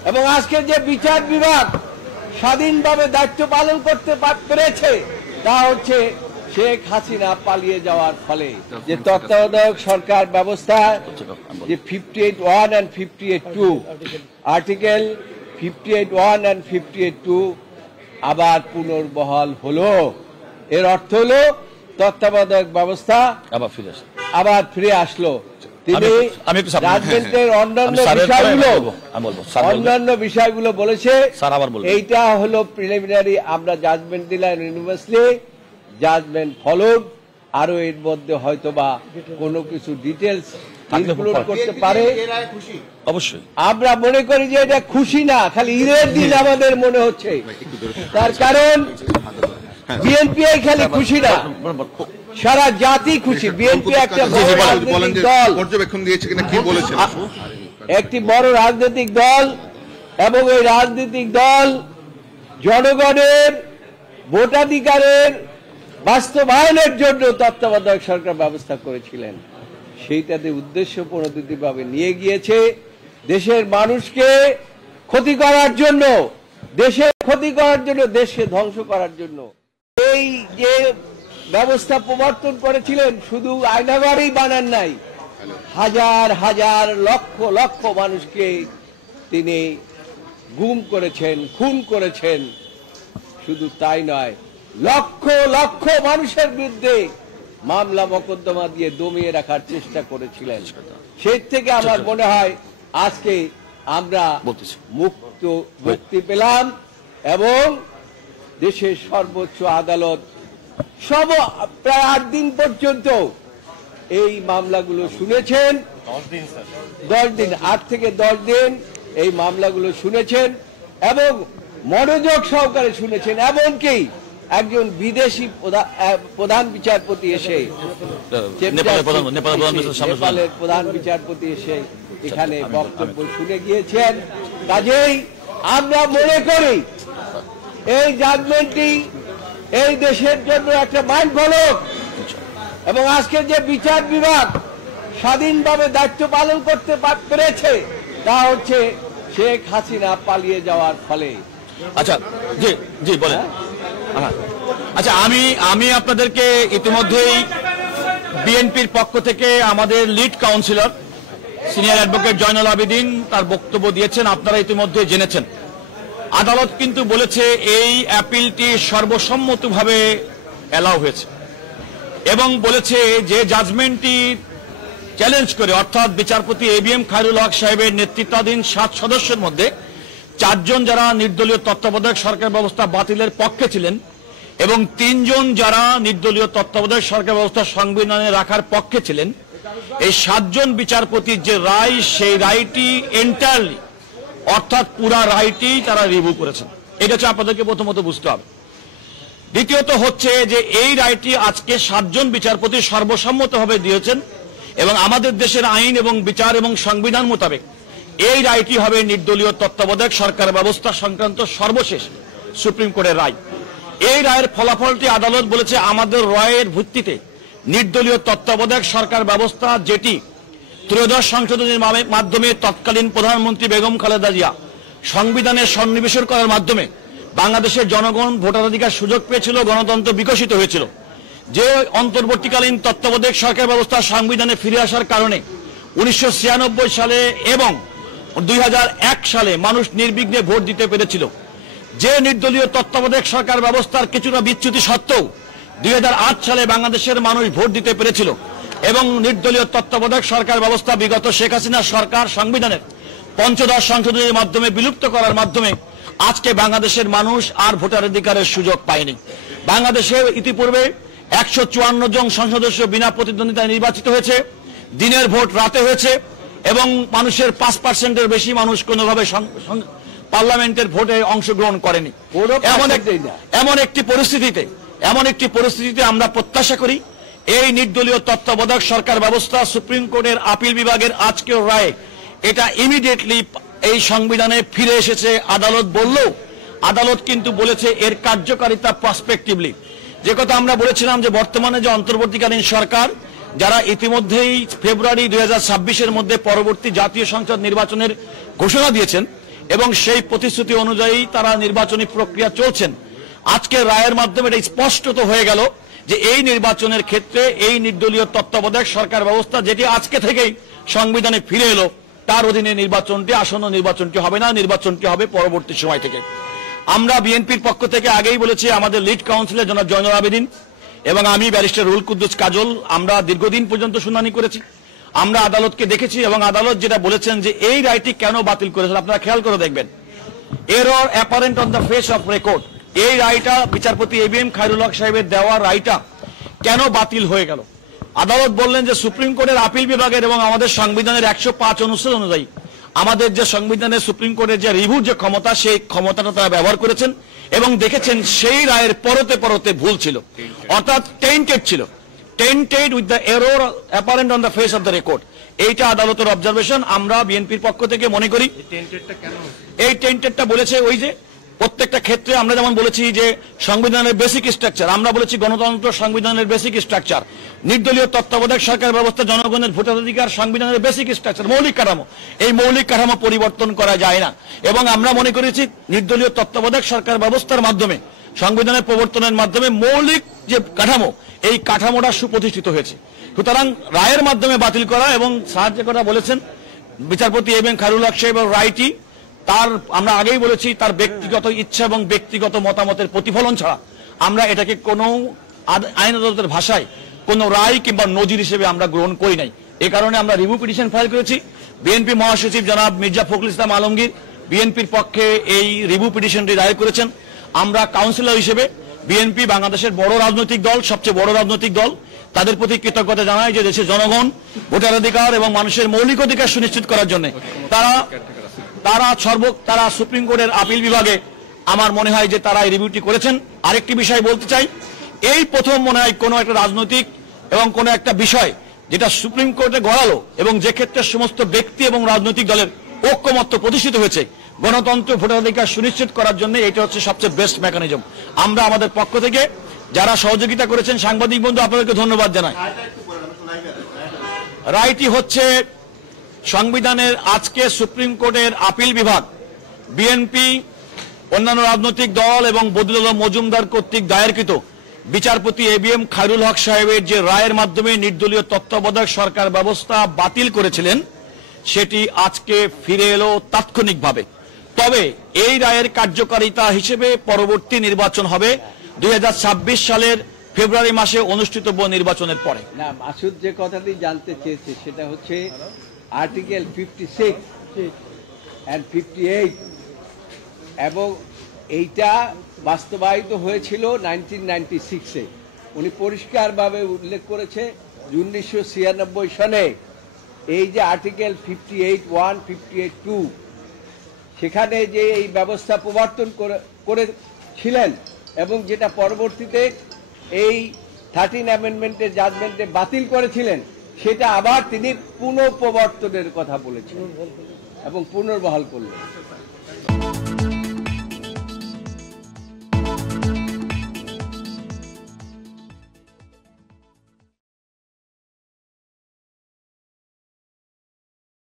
এবং আজকে যে বিচার বিভাগ স্বাধীনভাবে দায়িত্ব পালন করতে পেরেছে তা হচ্ছে শেখ হাসিনা পালিয়ে যাওয়ার ফলে। যে তত্ত্বাবধায়ক সরকার ব্যবস্থা যে 58(1) and 58(2) আর্টিকেল 58(1) and 58(2) আবার পুনর্বহাল হলো। এর অর্থ হলো তত্ত্বাবধায়ক ব্যবস্থা আবার ফিরে আসলো। তিনি রাজনীতির অন্যান্য বিষয়গুলো বলেছে, এইটা হলো প্রিলিমিনারি, আমরা জাজমেন্ট দিলাম ইউনিভার্সিটি, জাজমেন্ট ফলোড, আরো এর মধ্যে হয়তোবা কোনো কিছু ডিটেলস ইনক্লুড করতে পারে। অবশ্যই আমরা মনে করি যে এটা খুশি না, খালি ঈদের দিন আমাদের মনে হচ্ছে। তার কারণ বিএনপি খালি খুশি না, সারা জাতি খুশি। বিএনপি একটা পর্যবেক্ষণ দিয়েছে কিনা কি বলেছেন, একটি বড় রাজনৈতিক দল, এবং এই রাজনৈতিক দল জনগণের ভোটাধিকারের বাস্তবায়নের জন্য তত্ত্বাবধায়ক সরকার ব্যবস্থা করেছিলেন। সেইটাতে উদ্দেশ্য প্রণোদিতভাবে নিয়ে গিয়েছে দেশের মানুষকে ক্ষতি করার জন্য, দেশের ক্ষতি করার জন্য, দেশকে ধ্বংস করার জন্য। এই যে ব্যবস্থা প্রবর্তন করেছিলেন, শুধু আয়নাঘরেই বানান নাই, হাজার হাজার লক্ষ লক্ষ মানুষকে তিনি গুম করেছেন, খুন করেছেন। শুধু তাই নয়, লক্ষ লক্ষ মানুষের বিরুদ্ধে মামলা মোকদ্দমা দিয়ে দমিয়ে রাখার চেষ্টা করেছিলেন। সেই থেকে আমার মনে হয় আজকে আমরা মুক্তি পেলাম, এবং দেশের সর্বোচ্চ আদালত প্রায় 8 দিন পর্যন্ত এই মামলাগুলো শুনেছেন। 10 দিন, 8 থেকে 10 দিন এই মামলাগুলো শুনেছেন, এবং মনোযোগ সহকারে শুনেছেন। এমনকি একজন বিদেশি প্রধান বিচারপতি এসে, নেপালের প্রধান বিচারপতি এসে এখানে বক্তব্য শুনে গিয়েছেন। কাজেই আমরা মনে করি এই জাজমেন্টটি এই দেশের জন্য একটা মাইল ফলক, এবং আজকে যে বিচার বিভাগ স্বাধীনভাবে দায়িত্ব পালন করতে পেরেছে তা হচ্ছে শেখ হাসিনা পালিয়ে যাওয়ার ফলে। আচ্ছা, জি জি বলেন। আচ্ছা, আমি আপনাদেরকে ইতিমধ্যেই বিএনপির পক্ষ থেকে আমাদের lead councillor senior advocate Zainul Abedin তার বক্তব্য দিয়েছেন, আপনারা ইতিমধ্যে জেনেছেন। আদালত কিন্তু বলেছে এই অ্যাপিলটি সর্বসম্মতভাবে এলাও হয়েছে, এবং বলেছে যে জাজমেন্টটি চ্যালেঞ্জ করে, অর্থাৎ বিচারপতি এবিএম খায়রুল হক সাহেবের নেতৃত্বাধীন 7 সদস্যের মধ্যে 4 জন যারা নির্দলীয় তত্ত্বাবধায়ক সরকার ব্যবস্থা বাতিলের পক্ষে ছিলেন, এবং 3 জন যারা নির্দলীয় তত্ত্বাবধায়ক সরকার ব্যবস্থা সংবিধানে রাখার পক্ষে ছিলেন, এই 7 জন বিচারপতির যে রায়, সেই রায়টি এন্টায়ারলি, অর্থাৎ পুরা রায়টি তারা রিভিউ করেছেন। এটা হচ্ছে আপনাদেরকে প্রথমত বুঝতে হবে। দ্বিতীয়ত হচ্ছে যে এই রায়টি আজকে 7 জন বিচারপতি সর্বসম্মতভাবে দিয়েছেন, এবং আমাদের দেশের আইন এবং বিচার এবং সংবিধান মোতাবেক এই রায়টি হবে নির্দলীয় তত্ত্বাবধায়ক সরকার ব্যবস্থা সংক্রান্ত সর্বশেষ সুপ্রিম কোর্টের রায়। এই রায়ের ফলাফলটি আদালত বলেছে আমাদের রায়ের ভিত্তিতে নির্দলীয় তত্ত্বাবধায়ক সরকার ব্যবস্থা, যেটি 13শ সংশোধনীর মাধ্যমে তৎকালীন প্রধানমন্ত্রী বেগম খালেদা জিয়া সংবিধানে সন্নিবেশ করার মাধ্যমে বাংলাদেশের জনগণ ভোটাধিকার সুযোগ পেয়েছিল, গণতন্ত্র বিকশিত হয়েছিল। যে অন্তর্বর্তীকালীন তত্ত্বাবধায়ক সরকার ব্যবস্থা সংবিধানে ফিরে আসার কারণে 1996 সালে এবং 2001 সালে মানুষ নির্বিঘ্নে ভোট দিতে পেরেছিল। যে নির্দলীয় তত্ত্বাবধায়ক সরকার ব্যবস্থার কিছুটা বিচ্যুতি সত্ত্বেও 2008 সালে বাংলাদেশের মানুষ ভোট দিতে পেরেছিল, এবং নির্দলীয় তত্ত্বাবধায়ক সরকার ব্যবস্থা বিগত শেখ হাসিনা সরকার সংবিধানের 5ম সংশোধনীর মাধ্যমে বিলুপ্ত করার মাধ্যমে আজকে বাংলাদেশের মানুষ আর ভোটাধিকারের সুযোগ পায়নি। বাংলাদেশে ইতিপূর্বে 154 জন সংসদ সদস্য বিনা প্রতিদ্বন্দ্বিতায় নির্বাচিত হয়েছে, দিনের ভোট রাতে হয়েছে, এবং মানুষের 5%-এর বেশি মানুষ কোনোভাবে পার্লামেন্টের ভোটে অংশগ্রহণ করেনি। এমন একটি পরিস্থিতিতে আমরা প্রত্যাশা করি এই নির্দলীয় তত্ত্বাবধায়ক সরকার ব্যবস্থা সুপ্রিম কোর্টের আপিল বিভাগের আজকের রায়ে এটা ইমিডিয়েটলি এই সংবিধানে ফিরে এসেছে। আদালত বললেও আদালত কিন্তু বলেছে এর কার্যকারিতা প্রসপেক্টিভলি। যে কথা আমরা বলেছিলাম যে বর্তমানে যে অন্তর্বর্তীকালীন সরকার, যারা ইতিমধ্যেই ফেব্রুয়ারি 2026-এর মধ্যে পরবর্তী জাতীয় সংসদ নির্বাচনের ঘোষণা দিয়েছেন, এবং সেই প্রতিশ্রুতি অনুযায়ী তারা নির্বাচনী প্রক্রিয়া চলছেন। আজকে রায়ের মাধ্যমে এটা স্পষ্টত হয়ে গেল যে এই নির্বাচনের ক্ষেত্রে এই নির্দলীয় তত্ত্বাবধায়ক সরকার ব্যবস্থা, যেটি আজকে থেকেই সংবিধানে ফিরে এলো, তার অধীনে নির্বাচনটি, আসন্ন নির্বাচনটি হবে না, নির্বাচনটি হবে পরবর্তী সময় থেকে। আমরা বিএনপির পক্ষ থেকে আগেই বলেছি, আমাদের লিড কাউন্সিলর জনাব জয়নুল আবেদিন এবং আমি ব্যারিস্টার রুহুল কুদ্দুস কাজল, আমরা দীর্ঘদিন পর্যন্ত শুনানি করেছি। আমরা আদালতকে দেখেছি এবং আদালত যেটা বলেছেন যে এই রায়টি কেন বাতিল করেছেন আপনারা খেয়াল করে দেখবেন। Error apparent on the face of record, এই রায়টা বিচারপতি এবিএম খায়রুল হক সাহেবের দেওয়া রায়টা কেন বাতিল হয়ে গেল। আদালত বললেন যে সুপ্রিম কোর্টের আপিল বিভাগের এবং আমাদের সংবিধানের 105 অনুচ্ছেদ অনুযায়ী আমাদের যে সংবিধানের সুপ্রিম কোর্টের যে রিভিউ যে ক্ষমতা, সেই ক্ষমতাটা তারা ব্যবহার করেছেন এবং দেখেছেন সেই রায়ের পরতে পরতে ভুল ছিল, অর্থাৎ টেন্টেড ছিল, tainted with the error apparent on the face of the record. এইটা আদালতের অবজারভেশন। আমরা বিএনপির পক্ষ থেকে মনে করি এই টেন্টেডটা বলেছে ওই যে প্রত্যেকটা ক্ষেত্রে আমরা যেমন বলেছি যে সংবিধানের বেসিক স্ট্রাকচার, আমরা বলেছি গণতন্ত্র সংবিধানের বেসিক স্ট্রাকচার, নির্দলীয় তত্ত্বাবধায়ক সরকার ব্যবস্থা, জনগণের ভোটাধিকার, সংবিধানের বেসিক স্ট্রাকচার, মৌলিক কাঠামো, এই মৌলিক কাঠামো পরিবর্তন করা যায় না। এবং আমরা মনে করেছি নির্দলীয় তত্ত্বাবধায়ক সরকার ব্যবস্থার মাধ্যমে, সংবিধানের প্রবর্তনের মাধ্যমে মৌলিক যে কাঠামো, এই কাঠামোটা সুপ্রতিষ্ঠিত হয়েছে। সুতরাং রায়ের মাধ্যমে বাতিল করা এবং সাহায্য করা বলেছেন বিচারপতি এবিএম খায়রুল হক সাহেব, রায়টি তার, আমরা আগেই বলেছি, তার ব্যক্তিগত ইচ্ছা এবং ব্যক্তিগত মতামতের প্রতিফলন ছাড়া আমরা এটাকে কোনো আইন আদালতের ভাষায় কোনো রায় কিংবা নজির হিসেবে আমরা গ্রহণ করি নাই। এ কারণে আমরা রিভিউ পিটিশন ফাইল করেছি। বিএনপি মহাসচিব জনাব মির্জা ফখরুল ইসলাম আলমগীর বিএনপির পক্ষে এই রিভিউ পিটিশনটি দায়ের করেছেন। আমরা কাউন্সিলর হিসেবে, বিএনপি বাংলাদেশের বড় রাজনৈতিক দল, সবচেয়ে বড় রাজনৈতিক দল, তাদের প্রতি কৃতজ্ঞতা জানাই যে দেশের জনগণ ভোটাধিকার এবং মানুষের মৌলিক অধিকার সুনিশ্চিত করার জন্য তারা সুপ্রিম কোর্টের আপিল বিভাগে আমার মনে হয় যে তারা এই রিভিউটি করেছেন। আরেকটি বিষয় বলতে চাই, এই প্রথম মনে হয় কোনো একটা রাজনৈতিক এবং কোনো একটা বিষয় যেটা সুপ্রিম কোর্টে গড়ালো এবং যে ক্ষেত্রে সমস্ত ব্যক্তি এবং রাজনৈতিক দলের ঐক্যমত্য প্রতিষ্ঠিত হয়েছে গণতন্ত্র ভোটাধিকার সুনিশ্চিত করার জন্য, এটা হচ্ছে সবচেয়ে বেস্ট মেকানিজম। আমরা আমাদের পক্ষ থেকে যারা সহযোগিতা করেছেন, সাংবাদিক বন্ধু আপনাদেরকে ধন্যবাদ জানাই। রায়টি হচ্ছে সংবিধানের, আজকে সুপ্রিম কোর্টের আপিল বিভাগ, বিএনপি, অন্যান্য রাজনৈতিক দল এবং বদিউল আলম মজুমদার কর্তৃক দায়েরকৃত বিচারপতি এবিএম খায়রুল হক সাহেবের যে রায়ের মাধ্যমে নির্দলীয় তত্ত্বাবধায়ক সরকার ব্যবস্থা বাতিল করেছিলেন, সেটি আজকে ফিরে এলো তাৎক্ষণিকভাবে। তবে এই রায়ের কার্যকারিতা হিসেবে পরবর্তী নির্বাচন হবে 2026 সালের ফেব্রুয়ারি মাসে অনুষ্ঠিতব্য নির্বাচনের পরে। না, মাসুদ যে কথাটি জানতে চেয়েছে সেটা হচ্ছে আর্টিকেল 56 and 58, এবং এইটা বাস্তবায়িত হয়েছিল 1996-এ। উনি পরিষ্কারভাবে উল্লেখ করেছে 1996 সনে এই যে আর্টিকেল 58(1), 58(2), সেখানে যে এই ব্যবস্থা প্রবর্তন করেছিলেন এবং যেটা পরবর্তীতে এই 13 অ্যামেন্ডমেন্টের জাজমেন্টে বাতিল করেছিলেন, সেটা আবার তিনি পুনঃপ্রবর্তনের কথা বলেছিলেন এবং পুনর্বহাল করলেন।